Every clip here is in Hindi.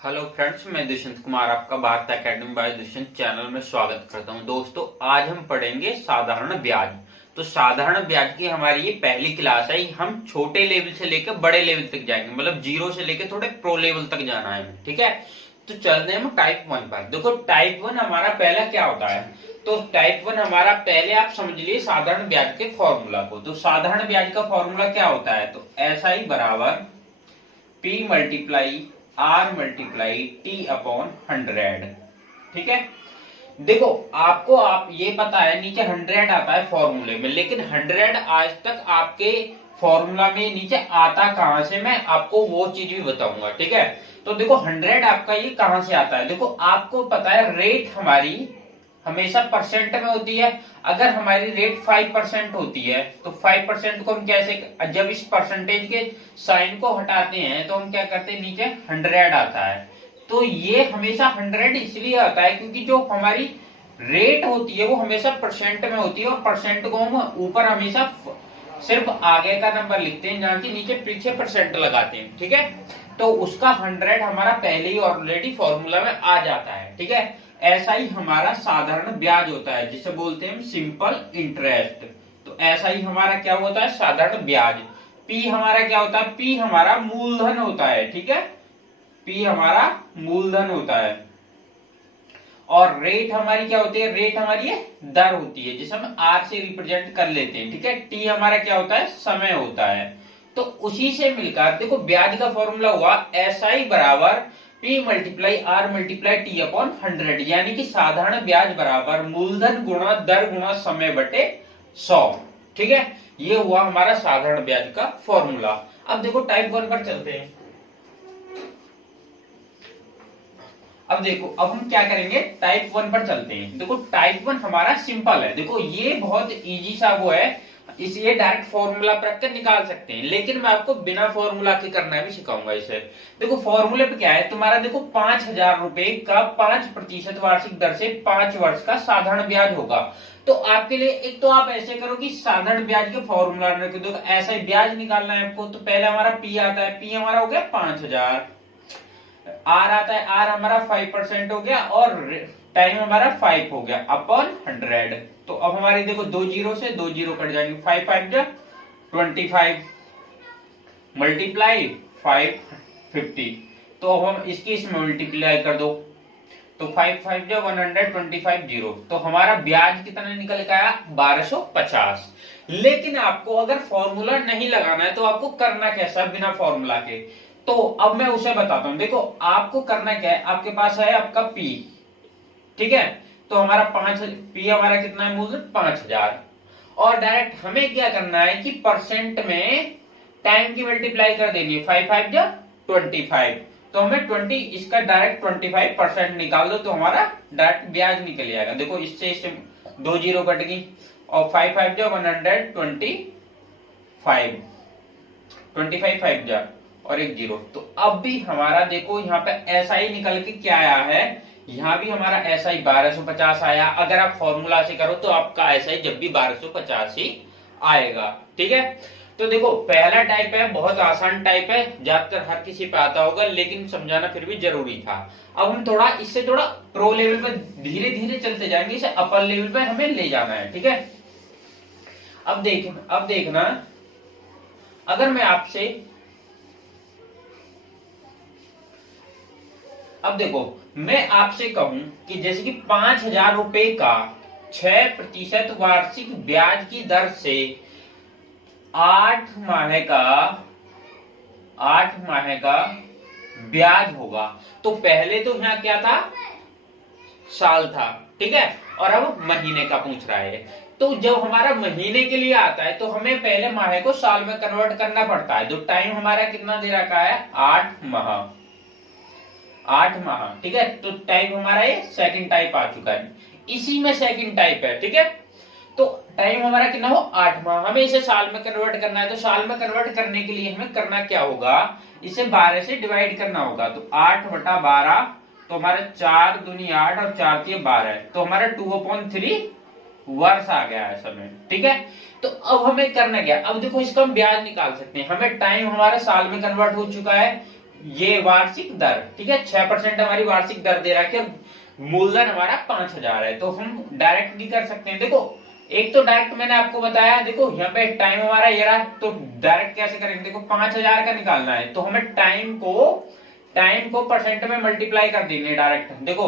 हेलो फ्रेंड्स, मैं दुष्यंत कुमार आपका Bharat academy by Dushyant channel में स्वागत करता हूं। दोस्तों, आज हम पढ़ेंगे साधारण ब्याज। तो साधारण ब्याज की हमारी ये पहली क्लास है। हम छोटे लेवल से लेकर बड़े लेवल तक जाएंगे, मतलब जीरो से लेकर थोड़े प्रो लेवल तक जाना है, ठीक है। तो चलते हैं हम टाइप 1 पर। देखो, टाइप 1 हमारा पहला क्या होता है। तो टाइप 1 हमारा पहले आप समझ लिए साधारण ब्याज के फॉर्मूला को। तो साधारण ब्याज का फॉर्मूला क्या होता है, तो ऐसा ही बराबर P multiply R multiply T upon 100। ठीक है। देखो, आपको आप ये पता है नीचे 100 आता है फॉर्मूले में, लेकिन 100 आज तक आपके फॉर्मूला में नीचे आता कहां से, मैं आपको वो चीज भी बताऊंगा, ठीक है। तो देखो, 100 आपका ये कहां से आता है। देखो, आपको पता है रेट हमारी हमेशा परसेंट में होती है। अगर हमारी रेट 5% होती है तो 5% को हम कैसे, जब इस परसेंटेज के साइन को हटाते हैं तो हम क्या करते हैं, नीचे 100 आता है। तो ये हमेशा 100 इसलिए आता है क्योंकि जो हमारी रेट होती है वो हमेशा परसेंट में होती है, और परसेंट को हम ऊपर हमेशा सिर्फ आगे का नंबर लिखते हैं, जहां की नीचे पीछे परसेंट लगाते हैं, ठीक है। तो उसका 100 हमारा पहले ही ऑलरेडी फॉर्मूला में आ जाता है, ठीक है। ऐसा ही हमारा साधारण ब्याज होता है, जिसे बोलते हैं सिंपल इंटरेस्ट। तो ऐसा ही हमारा क्या होता है, साधारण ब्याज। पी हमारा क्या होता है, पी हमारा मूलधन होता है, ठीक है। पी हमारा मूलधन होता है। और रेट हमारी क्या होती है, रेट हमारी है दर होती है, जिसे हम आर से रिप्रेजेंट कर लेते हैं, ठीक है। टी हमारा क्या होता है, समय होता है। तो उसी से मिलकर देखो, ब्याज का फॉर्मूला हुआ SI बराबर P multiply R multiply T upon 100, यानी कि साधारण ब्याज बराबर मूलधन गुणा दर गुणा समय बटे 100, ठीक है। ये हुआ हमारा साधारण ब्याज का फॉर्मूला। अब देखो, टाइप 1 पर चलते हैं। अब देखो, अब हम क्या करेंगे, टाइप 1 पर चलते हैं। देखो, टाइप 1 हमारा सिंपल है। देखो, ये बहुत इजी सा वो है, इसलिए डायरेक्ट फॉर्मूला पर कर निकाल सकते हैं, लेकिन मैं आपको बिना फॉर्मूला के करना भी सिखाऊंगा इसे। देखो, फॉर्मूले पे क्या है तुम्हारा, देखो 5,000 रुपए का 5% वार्षिक दर से 5 वर्ष का साधारण ब्याज होगा। तो आपके लिए एक तो आप ऐसे करो कि साधारण ब्याज के फॉर्मूला रख दो, ऐसा ही ब्याज निकालना है आपको। तो पहले हमारा पी आता है, पी हमारा हो गया 5,000। आर आता है, आर हमारा 5% हो गया, और टाइम हमारा 5 हो गया अपॉन 100। तो अब हमारी देखो, 2 जीरो से 2 जीरो कट जाएंगे, 5 5 जा 25 मल्टीप्लाई 550। तो अब हम इसकी इसमें मल्टीप्लाई कर दो, तो 5 5 जा 125 जीरो। तो हमारा ब्याज कितना निकल के आया, 1250। लेकिन आपको अगर फॉर्मूला नहीं लगाना है तो आपको करना कैसा, बिना फॉर्मूला के। तो अब मैं उसे बताता हूं। देखो, आपको करना क्या है, आपके पास है आपका पी, ठीक है। तो हमारा 5 पी हमारा कितना है, मूलधन 5,000। और डायरेक्ट हमें क्या करना है कि परसेंट में टाइम की मल्टीप्लाई कर देनी है, 5 5 जा 25। तो हमें 20, इसका डायरेक्ट 25% निकाल दो, तो हमारा डायरेक्ट ब्याज निकल जाएगा। देखो, इससे 2 जीरो कट गई, और 5 5 जा 125, 25 5 जा और 1 जीरो। तो अब भी हमारा देखो, यहाँ पे ऐसा ही निकल के क्या आया है, यहाँ भी हमारा ऐसा ही 1250 आया। अगर आप फॉर्मूला से करो तो आपका ऐसा ही जब भी 1250 ही आएगा, ठीक है। तो देखो, पहला टाइप है, बहुत आसान टाइप है, ज्यादातर हर किसी पे आता होगा, लेकिन समझाना फिर भी जरूरी था। अब हम थोड़ा इससे थोड़ा प्रो लेवल पे धीरे धीरे चलते जाएंगे, इसे अपर लेवल पे हमें ले जाना है, ठीक है। अब देखना, अगर मैं आपसे, अब देखो, मैं आपसे कहूं कि जैसे कि 5,000 रुपए का 6% वार्षिक ब्याज की दर से 8 माह का ब्याज होगा। तो पहले तो यहाँ क्या था, साल था, ठीक है। और अब महीने का पूछ रहा है। तो जब हमारा महीने के लिए आता है तो हमें पहले माह को साल में कन्वर्ट करना पड़ता है। तो टाइम हमारा कितना दे रखा है, 8 माह, 8 माह, ठीक है। तो टाइप हमारा ये सेकंड टाइप आ चुका है, इसी में सेकंड टाइप है, ठीक है। तो टाइम हमारा कितना हो, 8 माह। हमें इसे साल में कन्वर्ट करना है, तो साल में कन्वर्ट करने के लिए हमें करना क्या होगा, इसे 12 से डिवाइड करना होगा। तो 8 बटा 12, तो हमारे 4 दूनी 8 और 4 के 12, तो हमारा 2/3 वर्ष आ गया है समय, ठीक है। तो अब हमें करना क्या, अब देखो, इसका हम ब्याज निकाल सकते हैं। हमें टाइम हमारा साल में कन्वर्ट हो चुका है, ये वार्षिक दर, ठीक है, 6% हमारी वार्षिक दर दे रखी है, मूलधन हमारा 5,000 है। तो हम डायरेक्ट भी कर सकते हैं। देखो एक तो डायरेक्ट मैंने आपको बताया, देखो यहाँ पे टाइम हमारा ये रहा, तो डायरेक्ट कैसे करेंगे, देखो 5,000 का निकालना है तो हमें टाइम को परसेंट में मल्टीप्लाई कर देंगे डायरेक्ट। देखो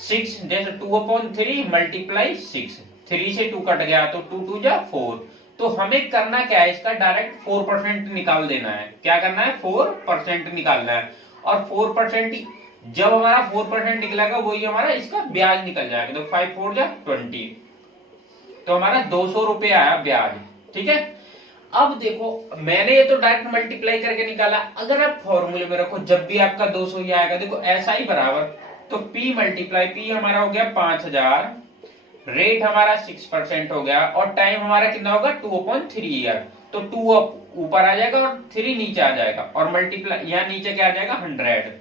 6 जैसे 2/3 मल्टीप्लाई 6, 3 से 2 कट गया तो 2 2 जा 4। तो हमें करना क्या है, इसका डायरेक्ट 4% निकाल देना है। क्या करना है, 4% निकालना है। और 4% जब हमारा 4% निकलेगा वही हमारा इसका ब्याज निकल जाएगा। तो 5 4 जा 20, तो हमारा 200 रुपए आया ब्याज। ठीक है, अब देखो मैंने ये तो डायरेक्ट मल्टीप्लाई करके निकाला। अगर आप फॉर्मूले में रखो जब भी आपका 200 ही आएगा। देखो ऐसा ही बराबर, तो P मल्टीप्लाई P हमारा हो गया 5,000, रेट हमारा 6% हो गया, और टाइम हमारा कितना होगा 2/3 ईयर। तो 2 ऊपर आ जाएगा और 3 नीचे आ जाएगा, और मल्टीप्लाई यहाँ नीचे क्या आ जाएगा 100।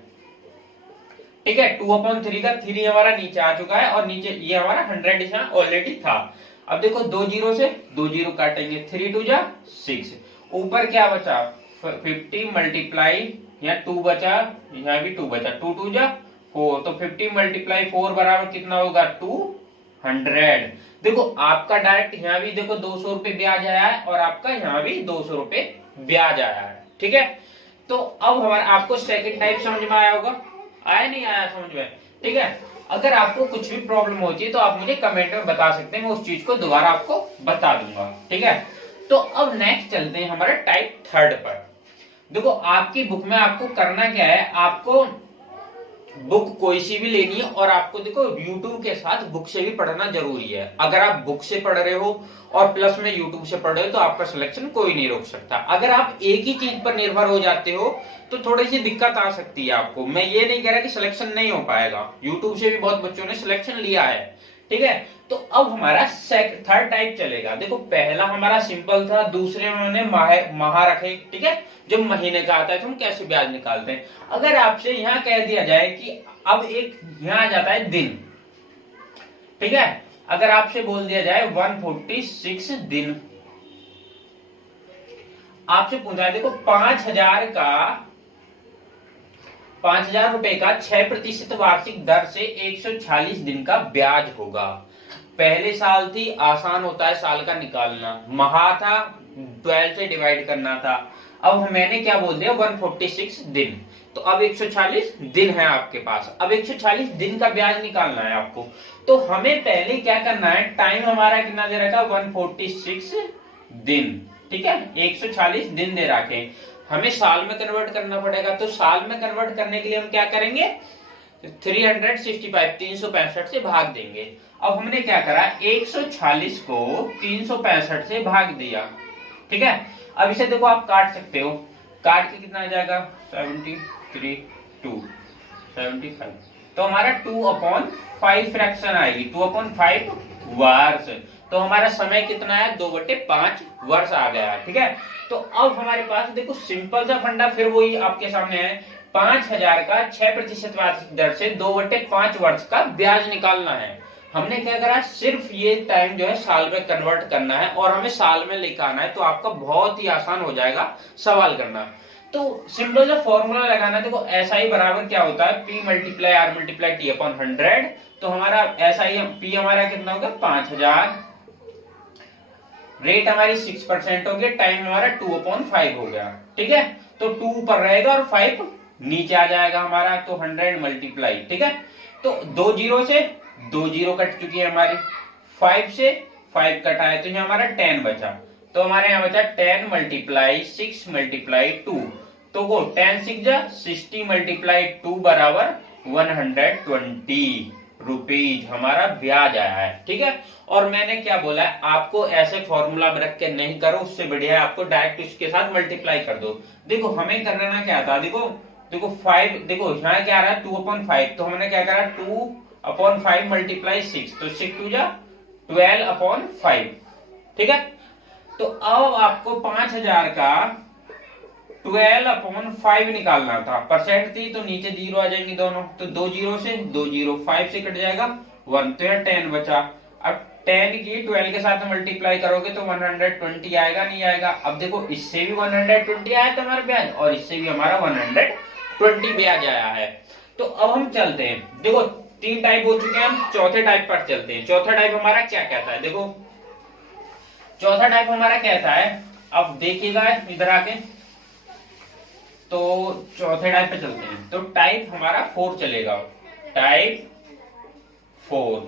ठीक है, 2/3 का 3 हमारा नीचे आ चुका है, और नीचे ये हमारा 100 यहाँ ऑलरेडी था। अब देखो 2 जीरो से 2 जीरो काटेंगे, 3 2 जा 6, ऊपर क्या बचा 50 मल्टीप्लाई, यहाँ 2 बचा, यहाँ भी 2 बचा, 2 2 जा 4, तो 50 मल्टीप्लाई 4 बराबर कितना होगा 200। देखो आपका डायरेक्ट यहाँ भी देखो 200 रुपए ब्याज आया है, और आपका यहाँ भी 200 रुपए ब्याज आया है। ठीक है, तो अब हमारा आपको सेकंड टाइप समझ में आया होगा, आया नहीं आया समझ में। ठीक है, अगर आपको कुछ भी प्रॉब्लम होती है तो आप मुझे कमेंट में बता सकते हैं, मैं उस चीज को दोबारा आपको बता दूंगा। ठीक है, तो अब नेक्स्ट चलते हैं हमारे टाइप थर्ड पर। देखो आपकी बुक में आपको करना क्या है, आपको बुक कोई सी भी लेनी है, और आपको देखो यूट्यूब के साथ बुक से भी पढ़ना जरूरी है। अगर आप बुक से पढ़ रहे हो और प्लस में यूट्यूब से पढ़ रहे हो तो आपका सिलेक्शन कोई नहीं रोक सकता। अगर आप एक ही चीज पर निर्भर हो जाते हो तो थोड़ी सी दिक्कत आ सकती है आपको। मैं ये नहीं कह रहा कि सिलेक्शन नहीं हो पाएगा, यूट्यूब से भी बहुत बच्चों ने सिलेक्शन लिया है। ठीक है, तो अब हमारा थर्ड टाइप चलेगा। देखो पहला हमारा सिंपल था, दूसरे में मैंने माह रखे। ठीक है, जो महीने का आता है तो हम कैसे ब्याज निकालते हैं। अगर आपसे यहाँ कह दिया जाए कि अब एक यहाँ आ जाता है दिन। ठीक है, अगर आपसे बोल दिया जाए 146 दिन, आपसे पूछा है देखो 5,000 रुपए का 6% वार्षिक दर से 140 दिन का ब्याज होगा। पहले साल थी, आसान होता है साल का निकालना, महा था 12 से डिवाइड करना था। अब मैंने क्या बोल दिया 146 दिन, तो अब 140 दिन है आपके पास। अब 140 दिन का ब्याज निकालना है आपको। तो हमें पहले क्या करना है, टाइम हमारा कितना दे रखा 146 दिन। ठीक है, 140 दिन दे रखे, हमें साल में कन्वर्ट करना पड़ेगा। तो साल में कन्वर्ट करने के लिए हम क्या करेंगे 365 से भाग देंगे। अब हमने क्या करा 140 को 365 से भाग दिया। ठीक है, अब इसे देखो आप काट सकते हो, काट के कितना आ जाएगा 73 2 75, तो हमारा 2/5 फ्रैक्शन आएगी, 2/5 वर्ष। तो हमारा समय कितना है 2/5 वर्ष आ गया। ठीक है, तो अब हमारे पास देखो सिंपल सा फंडा फिर वही आपके सामने है, 5,000 का 6% वार्षिक दर से 2/5 वर्ष का ब्याज निकालना है। हमने क्या करा, सिर्फ ये टाइम जो है साल में कन्वर्ट करना है, और हमें साल में लेकर आना है। तो आपका बहुत ही आसान हो जाएगा सवाल करना। तो सिंपल सा फॉर्मूला लगाना है। देखो ऐसा ही बराबर क्या होता है P multiply R multiply T/100। तो हमारा ऐसा ही P हमारा कितना होगा 5,000, रेट हमारी 6% हो गया, टाइम हमारा 2/5 हो गया। ठीक है, तो 2 ऊपर रहेगा और 5 नीचे आ जाएगा हमारा, तो 100 मल्टीप्लाई। ठीक है, तो 2 जीरो से 2 जीरो कट चुकी है हमारी, 5 से 5 कटा है, तो यहाँ हमारा 10 बचा। तो हमारे यहाँ बचा 10 मल्टीप्लाई 6 मल्टीप्लाई 2, तो वो 10 6 जा 60 मल्टीप्लाई 2 बराबर 120 रुपीज हमारा ब्याज आया है। ठीक है, और मैंने क्या बोला है, आपको ऐसे फॉर्मूला में रख के नहीं करो, उससे बढ़िया है आपको डायरेक्ट इसके साथ मल्टीप्लाई कर दो। देखो हमें करना क्या था, देखो 5, देखो यहाँ क्या आ रहा है 2/5, तो हमने क्या करा 2/5 मल्टीप्लाई 6, तो 6 2 जा 12/5। ठीक है, तो अब आपको 5,000 का 12/5 निकालना था, परसेंट थी तो नीचे जीरो आ जाएंगे दोनों, तो 2 जीरो से 2 जीरो, 5 से कट जाएगा 1, तो यहाँ 10 बचा। अब 10 की 12 के साथ मल्टीप्लाई करोगे तो 120 आएगा, नहीं आएगा। अब देखो इससे भी 120 आया था हमारा ब्याज, और इससे भी हमारा 120 20 ब्याज आया है। तो अब हम चलते हैं, देखो 3 टाइप हो चुके हैं, हम चौथे टाइप पर चलते हैं। चौथा टाइप हमारा क्या कहता है, देखो चौथा टाइप हमारा कहता है, अब देखिएगा इधर आके, तो चौथे टाइप पे चलते हैं। तो टाइप हमारा 4 चलेगा, टाइप 4।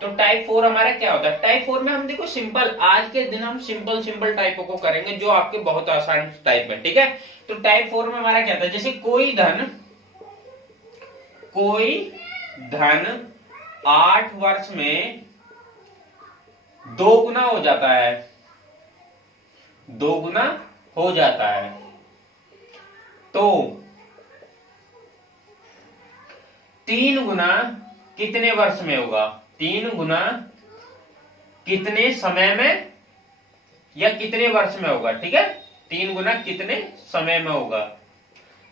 तो टाइप 4 हमारा क्या होता है, टाइप 4 में हम देखो सिंपल, आज के दिन हम सिंपल सिंपल टाइपों को करेंगे जो आपके बहुत आसान टाइप है, ठीक है। तो टाइप 4 में हमारा क्या था, जैसे कोई धन 8 वर्ष में 2 गुना हो जाता है, 2 गुना हो जाता है। तो 3 गुना कितने वर्ष में होगा, 3 गुना कितने समय में या कितने वर्ष में होगा, ठीक है। 3 गुना कितने समय में होगा।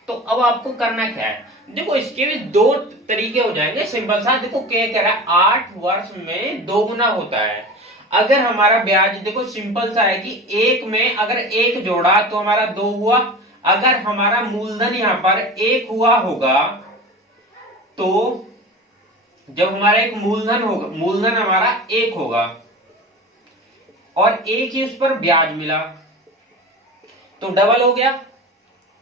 तो अब आपको करना क्या है, देखो इसके भी 2 तरीके हो जाएंगे, सिंपल सा। देखो क्या कह रहा है, 8 वर्ष में 2 गुना होता है। अगर हमारा ब्याज देखो सिंपल सा है कि 1 में अगर 1 जोड़ा तो हमारा 2 हुआ। अगर हमारा मूलधन यहां पर 1 हुआ होगा, तो जब हमारा एक मूलधन होगा, मूलधन हमारा 1 होगा और 1 ही उस पर ब्याज मिला, तो डबल हो गया,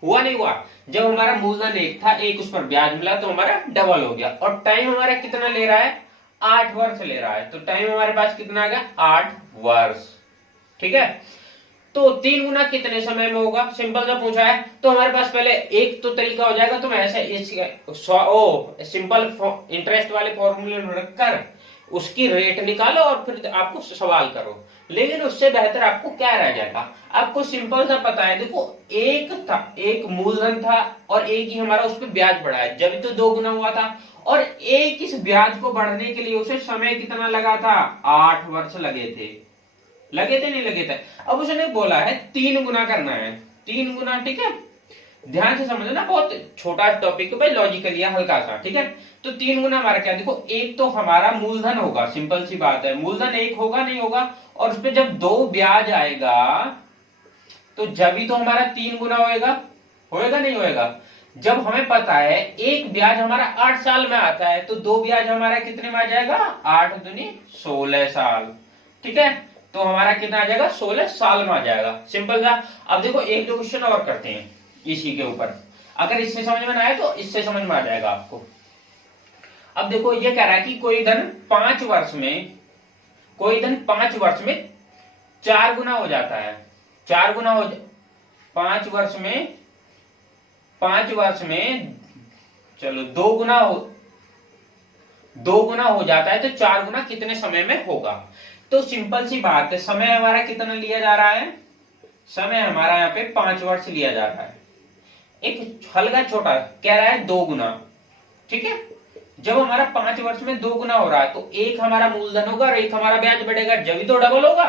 हुआ नहीं हुआ। जब हमारा मूलधन 1 था, 1 उस पर ब्याज मिला, तो हमारा डबल हो गया। और टाइम हमारा कितना ले रहा है, 8 वर्ष ले रहा है। तो टाइम हमारे पास कितना आ गया, 8 वर्ष, ठीक है। तो 3 गुना कितने समय में होगा, सिंपल सा पूछा है। तो हमारे पास पहले एक तो तरीका हो जाएगा, तो मैं ऐसे सिंपल इंटरेस्ट वाले फॉर्मूले में रखकर उसकी रेट निकालो और फिर आपको सवाल करो। लेकिन उससे बेहतर आपको क्या रह जाएगा, आपको सिंपल सा पता है, देखो एक मूलधन था और एक ही हमारा उस पर ब्याज बढ़ा है, जब तो 2 गुना हुआ था। और एक इस ब्याज को बढ़ने के लिए उसे समय कितना लगा था, 8 वर्ष लगे थे नहीं लगे थे। अब उसने बोला है 3 गुना करना है, 3 गुना, ठीक है। ध्यान से समझना, बहुत छोटा टॉपिक है भाई, लॉजिकली हल्का सा, ठीक है। तो 3 गुना हमारा क्या, देखो एक तो हमारा मूलधन होगा, सिंपल सी बात है, मूलधन 1 होगा नहीं होगा, और उस पर जब 2 ब्याज आएगा तो जब ही तो हमारा 3 गुना होएगा नहीं होएगा। जब हमें पता है एक ब्याज हमारा 8 साल में आता है, तो 2 ब्याज हमारा कितने में आ जाएगा, 8 दूनी 16 साल, ठीक है। तो हमारा कितना आ जाएगा, 16 साल में आ जाएगा, सिंपल सा। अब देखो 1-2 क्वेश्चन और करते हैं इसी के ऊपर, अगर इससे समझ में ना आए तो इससे समझ में आ जाएगा आपको। अब देखो ये कह रहा है कि कोई धन 5 वर्ष में 4 गुना हो जाता है, 4 गुना हो 5 वर्ष में चलो 2 गुना हो जाता है, तो 4 गुना कितने समय में होगा। तो सिंपल सी बात है, समय हमारा कितना लिया जा रहा है, समय हमारा यहाँ पे 5 वर्ष लिया जा रहा है। एक हल्का छोटा कह रहा है 2 गुना, ठीक है। जब हमारा 5 वर्ष में 2 गुना हो रहा है, तो एक हमारा मूलधन होगा और एक हमारा ब्याज बढ़ेगा, जब ही तो डबल होगा।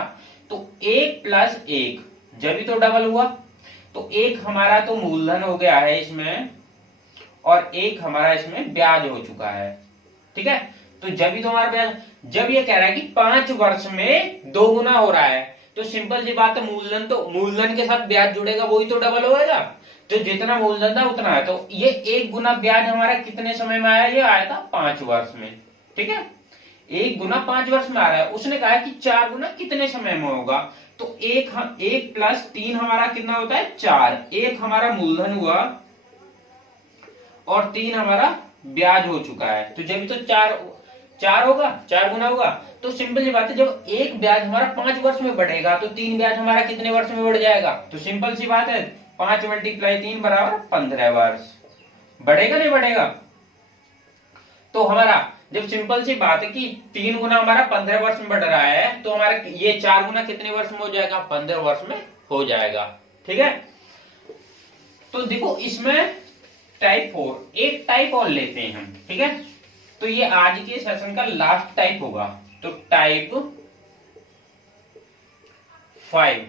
तो 1 + 1 जब ही तो डबल हुआ। तो एक हमारा तो मूलधन हो गया है इसमें, और एक हमारा इसमें ब्याज हो चुका है, ठीक है। तो जब ही तो हमारा ब्याज, जब ये कह रहा है कि 5 वर्ष में 2 गुना हो रहा है, तो सिंपल सी बात है, मूलधन के साथ ब्याज जुड़ेगा, वही तो डबल होएगा। तो जितना मूलधन था उतना है, तो ये 1 गुना ब्याज हमारा कितने समय में आया, ये आया था 5 वर्ष में, ठीक है। 1 गुना 5 वर्ष में आ रहा है। उसने कहा कि 4 गुना कितने समय में होगा, तो 1 + 3 हमारा कितना होता है, 4। 1 हमारा मूलधन हुआ और 3 हमारा ब्याज हो चुका है, तो जब तो 4 होगा, 4 गुना होगा। तो सिंपल सी बात है, जब एक ब्याज हमारा 5 वर्ष में बढ़ेगा, तो 3 ब्याज हमारा कितने वर्ष में बढ़ जाएगा। तो सिंपल सी बात है, 5 × 3 = 15 वर्ष, बढ़ेगा नहीं बढ़ेगा। तो हमारा जब सिंपल सी बात है कि 3 गुना हमारा 15 वर्ष में बढ़ रहा है, तो हमारा ये 4 गुना कितने वर्ष में हो जाएगा, 15 वर्ष में हो जाएगा, ठीक है। तो देखो इसमें टाइप 4 एक टाइप और लेते हैं हम, ठीक है। तो ये आज के सेशन का लास्ट टाइप होगा, तो टाइप 5।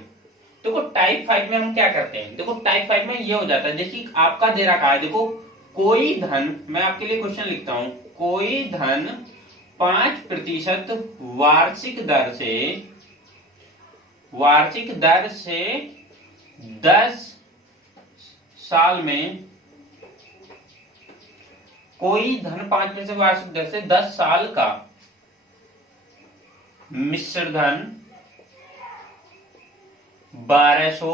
देखो टाइप 5 में हम क्या करते हैं, देखो टाइप 5 में ये हो जाता है, जैसे आपका दे रखा है, देखो कोई धन, मैं आपके लिए क्वेश्चन लिखता हूं, कोई धन 5% वार्षिक दर से 10 साल में कोई धन 5 में से वार्षिक दर से 10 साल का मिश्र धन 1200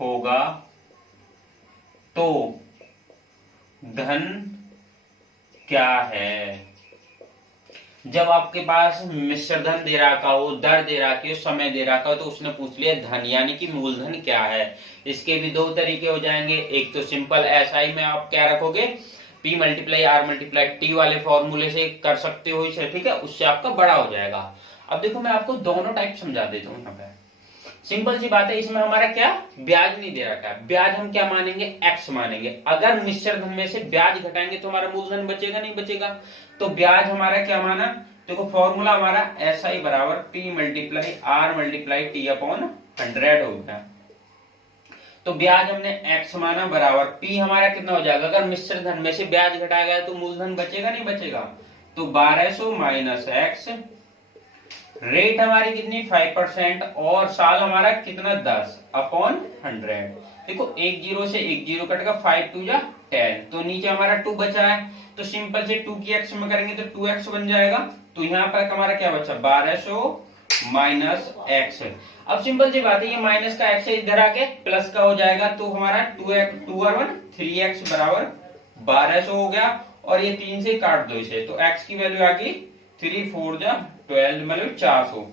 होगा तो धन क्या है। जब आपके पास मिश्र धन दे रखा हो, दर दे रखी हो, समय दे रखा हो, तो उसने पूछ लिया धन यानी कि मूलधन क्या है। इसके भी दो तरीके हो जाएंगे। एक तो सिंपल एसआई में आप क्या रखोगे, P multiply R multiply T वाले फॉर्मूले से कर सकते हो इसे, ठीक है, उससे आपका बड़ा हो जाएगा। अब देखो मैं आपको दोनों टाइप समझा देता हूँ। यहाँ पे सिंपल सी बात है, इसमें हमारा क्या ब्याज नहीं दे रखा है। ब्याज हम क्या मानेंगे, एक्स मानेंगे। अगर मिश्र धन में से ब्याज घटाएंगे तो हमारा मूलधन बचेगा नहीं बचेगा। तो ब्याज हमारा क्या माना, देखो फॉर्मूला हमारा एसआई बराबर P multiply R multiply T upon 100 हो गया। तो ब्याज हमने x माना बराबर P हमारा कितना हो जाएगा, अगर मिश्र धन में से ब्याज घटाया गया तो मूलधन बचेगा नहीं बचेगा। तो 1200 माइनस x, रेट हमारी कितनी 5% और साल हमारा कितना 10 अपॉन 100। देखो एक जीरो से एक जीरो कटेगा, 5 2 जा 10, तो नीचे हमारा 2 बचा है। तो सिंपल से 2 की x में करेंगे तो 2x बन जाएगा। तो यहाँ पर हमारा क्या बचा 1200 माइनस x। अब सिंपल सी बात है, ये माइनस का x इधर आके प्लस का हो जाएगा। तो हमारा 2 और 1 3x बराबर 1200 हो गया। और ये 3 से काट दो इसे, तो x की वैल्यू आ गई 3 4 जा 12 मतलब 400।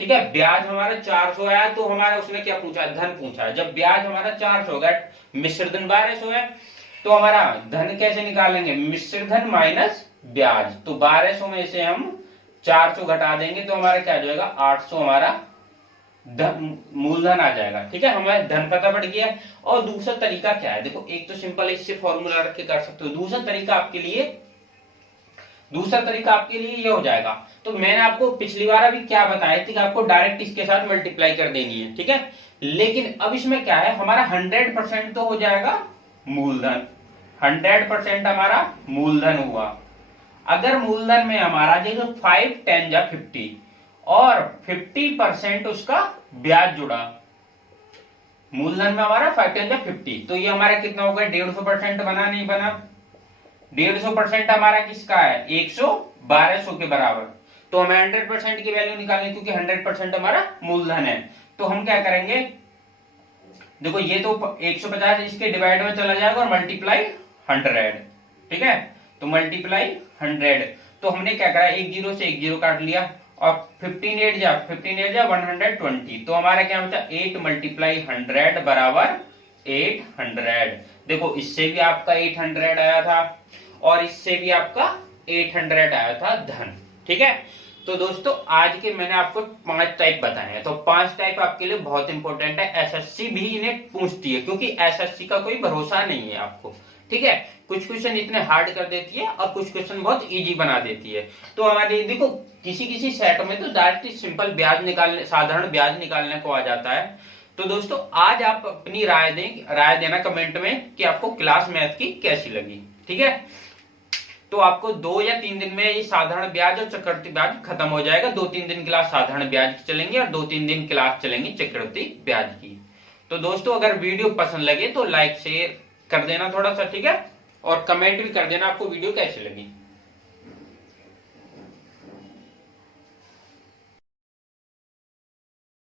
ठीक है, ब्याज हमारा 400 आया। तो हमारा उसने क्या पूछा, धन पूछा। जब ब्याज हमारा 400 होगा, मिश्र धन 1200 है, तो हमारा धन कैसे निकालेंगे, मिश्र धन माइनस ब्याज। तो 1200 में से हम 400 घटा देंगे तो हमारा क्या हो जाएगा 800 हमारा मूलधन आ जाएगा। ठीक है, हमारा धन पता पड़ गया। और दूसरा तरीका क्या है, देखो एक तो सिंपल इससे फॉर्मूला रख के कर सकते हो। दूसरा तरीका आपके लिए ये हो जाएगा। तो मैंने आपको पिछली बार अभी क्या बताया थी कि आपको डायरेक्ट इसके साथ मल्टीप्लाई कर देनी है। ठीक है, लेकिन अब इसमें क्या है, हमारा 100% तो हो जाएगा मूलधन, 100% हमारा मूलधन हुआ। अगर मूलधन में हमारा देखो 5 10 जा 50 और 50% उसका ब्याज जुड़ा, मूलधन में हमारा 5 10 जा 50, तो ये हमारा कितना होगा 150% बना नहीं बना। 150% हमारा किसका है 100 1200 के बराबर। तो हमें 100% की वैल्यू निकालनी, क्योंकि 100% हमारा मूलधन है। तो हम क्या करेंगे, देखो ये तो 150 इसके डिवाइड में चला जाएगा और मल्टीप्लाई 100। ठीक है, तो मल्टीप्लाई 100। तो हमने क्या करा, एक जीरो से एक जीरो काट लिया और 15 8 जा 120। तो हमारा क्या बचा 8 मल्टीप्लाई 100 बराबर 800। देखो इससे भी आपका 800 आया था और इससे भी आपका 800 आया था धन। ठीक है, तो दोस्तों आज के मैंने आपको 5 टाइप बताए हैं। तो 5 टाइप आपके लिए बहुत इंपॉर्टेंट है। एसएससी भी इन्हें पूछती है, क्योंकि एसएससी का कोई भरोसा नहीं है आपको। ठीक है, कुछ क्वेश्चन इतने हार्ड कर देती है और कुछ क्वेश्चन बहुत इजी बना देती है। तो हमारे देखो किसी सेट में तो डायरेक्ट सिंपल ब्याज निकालने, साधारण ब्याज निकालने को आ जाता है। तो दोस्तों आज आप अपनी राय देना कमेंट में कि आपको क्लास मैथ की कैसी लगी। ठीक है, तो आपको 2 या 3 दिन में ये साधारण ब्याज और चक्रवृद्धि ब्याज खत्म हो जाएगा। 2-3 दिन क्लास साधारण ब्याज की चलेंगी और 2-3 दिन क्लास चलेंगी चक्रवृद्धि ब्याज की। तो दोस्तों अगर वीडियो पसंद लगे तो लाइक शेयर कर देना थोड़ा सा। ठीक है, और कमेंट भी कर देना आपको वीडियो कैसी लगी।